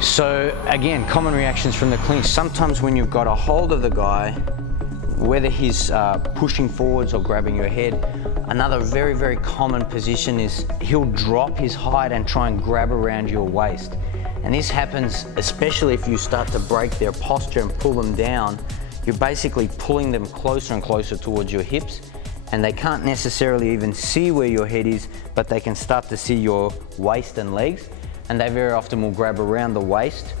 So again, common reactions from the clinch. Sometimes when you've got a hold of the guy, whether he's pushing forwards or grabbing your head, another very, very common position is he'll drop his height and try and grab around your waist. And this happens especially if you start to break their posture and pull them down. You're basically pulling them closer and closer towards your hips, and they can't necessarily even see where your head is, but they can start to see your waist and legs, and they very often will grab around the waist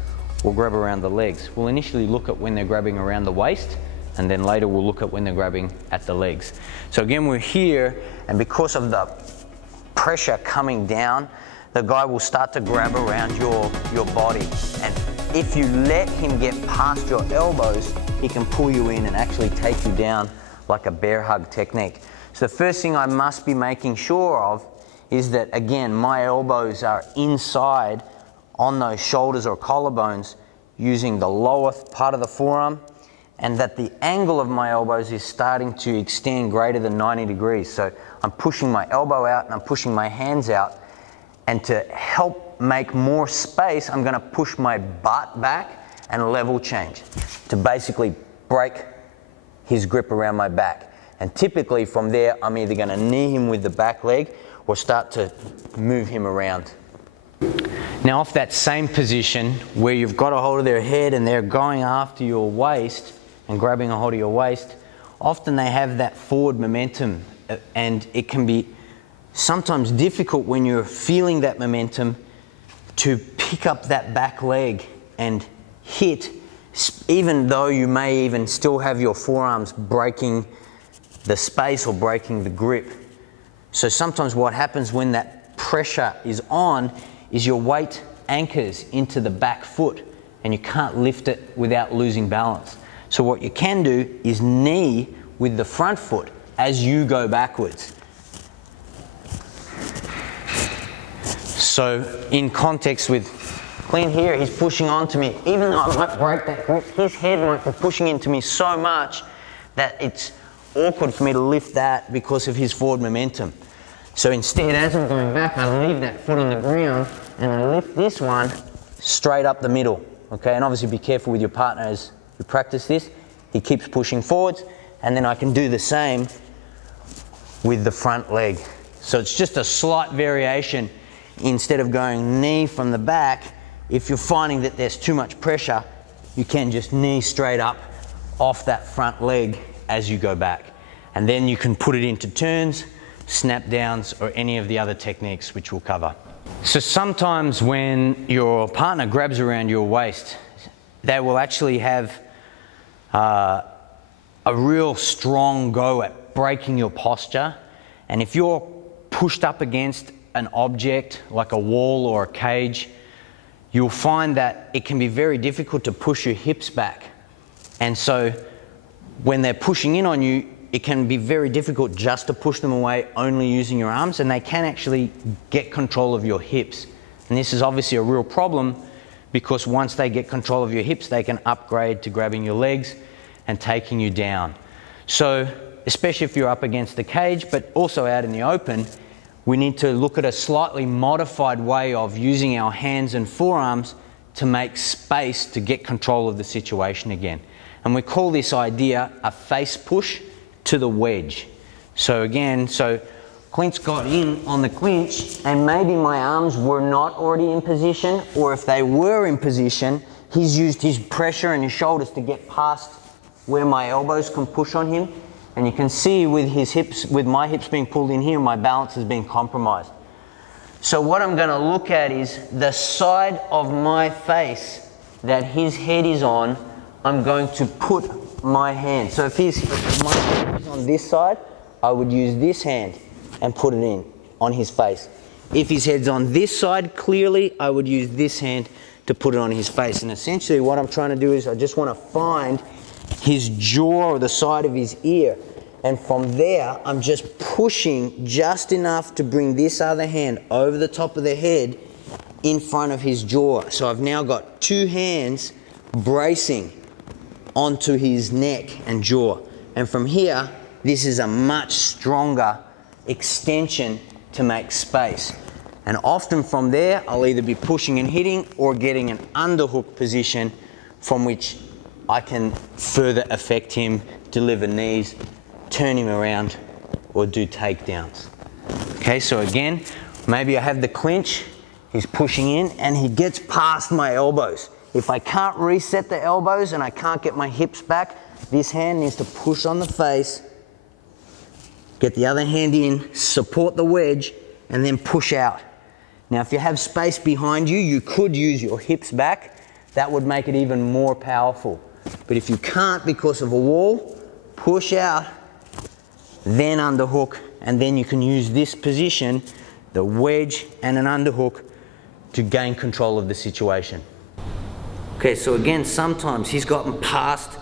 or grab around the legs. We'll initially look at when they're grabbing around the waist, and then later we'll look at when they're grabbing at the legs. So again, we're here, and because of the pressure coming down, the guy will start to grab around your body. And if you let him get past your elbows, he can pull you in and actually take you down like a bear hug technique. So the first thing I must be making sure of is that, again, my elbows are inside on those shoulders or collarbones using the lower part of the forearm, and that the angle of my elbows is starting to extend greater than 90 degrees. So I'm pushing my elbow out and I'm pushing my hands out. And to help make more space, I'm gonna push my butt back and level change to basically break his grip around my back. And typically from there, I'm either gonna knee him with the back leg or start to move him around. Now off that same position where you've got a hold of their head and they're going after your waist and grabbing a hold of your waist, often they have that forward momentum, and it can be sometimes difficult when you're feeling that momentum to pick up that back leg and hit, even though you may even still have your forearms breaking the space or breaking the grip. So sometimes what happens when that pressure is on is your weight anchors into the back foot and you can't lift it without losing balance. So what you can do is knee with the front foot as you go backwards. So in context with Clint here, he's pushing onto me. Even though I might break that grip, his head might be pushing into me so much that it's awkward for me to lift that because of his forward momentum. So instead, as I'm going back, I leave that foot on the ground and I lift this one straight up the middle. Okay, and obviously be careful with your partner as you practice this. He keeps pushing forwards, and then I can do the same with the front leg. So it's just a slight variation. Instead of going knee from the back, if you're finding that there's too much pressure, you can just knee straight up off that front leg as you go back. And then you can put it into turns, snap downs, or any of the other techniques which we'll cover. So sometimes when your partner grabs around your waist, they will actually have a real strong go at breaking your posture. And if you're pushed up against an object like a wall or a cage, you'll find that it can be very difficult to push your hips back. And so when they're pushing in on you, it can be very difficult just to push them away only using your arms, and they can actually get control of your hips. And this is obviously a real problem because once they get control of your hips, they can upgrade to grabbing your legs and taking you down. So especially if you're up against the cage, but also out in the open, we need to look at a slightly modified way of using our hands and forearms to make space to get control of the situation again. And we call this idea a face push to the wedge. So again, Clint's got in on the clinch, and maybe my arms were not already in position, or if they were in position, he's used his pressure and his shoulders to get past where my elbows can push on him. And you can see with his hips, with my hips being pulled in here, my balance has been compromised. So what I'm gonna look at is the side of my face that his head is on, I'm going to put my hand. So if my hand is on this side, I would use this hand and put it in on his face. If his head's on this side, clearly, I would use this hand to put it on his face. And essentially what I'm trying to do is I just want to find his jaw or the side of his ear. And from there, I'm just pushing just enough to bring this other hand over the top of the head in front of his jaw. So I've now got two hands bracing onto his neck and jaw. And from here, this is a much stronger extension to make space. And often from there, I'll either be pushing and hitting or getting an underhook position from which I can further affect him, deliver knees, turn him around, or do takedowns. Okay, so again, maybe I have the clinch, he's pushing in and he gets past my elbows. If I can't reset the elbows and I can't get my hips back, this hand needs to push on the face, get the other hand in, support the wedge, and then push out. Now, if you have space behind you, you could use your hips back. That would make it even more powerful. But if you can't because of a wall, push out, then underhook, and then you can use this position, the wedge and an underhook, to gain control of the situation. Okay, so again, sometimes he's gotten past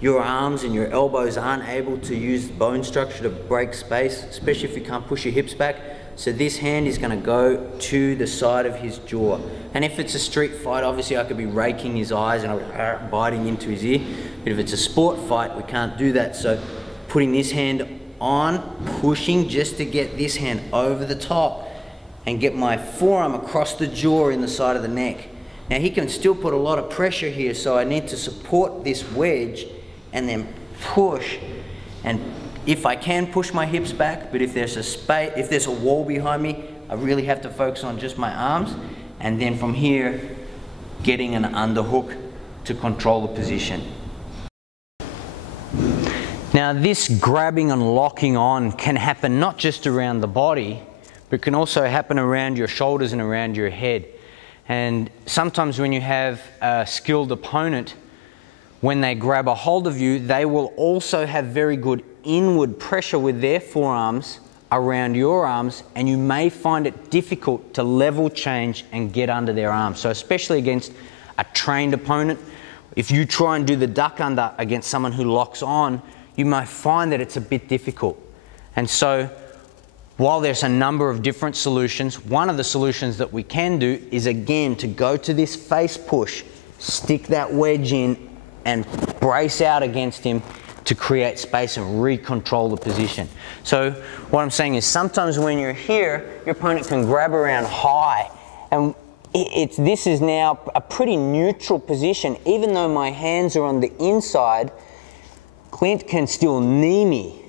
your arms and your elbows aren't able to use bone structure to break space, especially if you can't push your hips back. So this hand is going to go to the side of his jaw. And if it's a street fight, obviously I could be raking his eyes and I'll be biting into his ear. But if it's a sport fight, we can't do that. So putting this hand on, pushing just to get this hand over the top and get my forearm across the jaw in the side of the neck. Now he can still put a lot of pressure here, so I need to support this wedge and then push. And if I can push my hips back, but if there's a space, if there's a wall behind me, I really have to focus on just my arms. And then from here, getting an underhook to control the position. Now this grabbing and locking on can happen not just around the body, but can also happen around your shoulders and around your head. And sometimes when you have a skilled opponent, when they grab a hold of you, they will also have very good inward pressure with their forearms around your arms, and you may find it difficult to level change and get under their arms. So especially against a trained opponent, if you try and do the duck under against someone who locks on, you might find that it's a bit difficult. And so while there's a number of different solutions, one of the solutions that we can do is again to go to this face push, stick that wedge in and brace out against him to create space and re-control the position. So what I'm saying is sometimes when you're here, your opponent can grab around high, and this is now a pretty neutral position. Even though my hands are on the inside, Clint can still knee me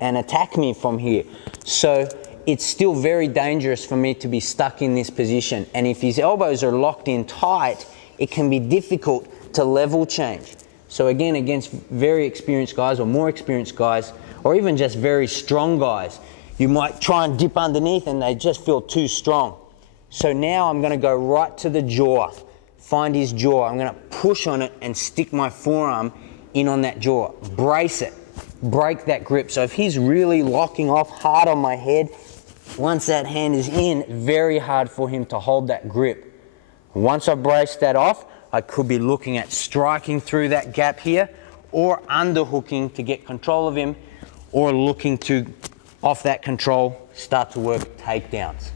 and attack me from here. So it's still very dangerous for me to be stuck in this position. And if his elbows are locked in tight, it can be difficult to level change. So again, against very experienced guys or more experienced guys, or even just very strong guys, you might try and dip underneath and they just feel too strong. So now I'm gonna go right to the jaw, find his jaw. I'm gonna push on it and stick my forearm in on that jaw, brace it, break that grip. So if he's really locking off hard on my head, once that hand is in, very hard for him to hold that grip. Once I brace that off, I could be looking at striking through that gap here, or underhooking to get control of him, or looking to, off that control, start to work takedowns.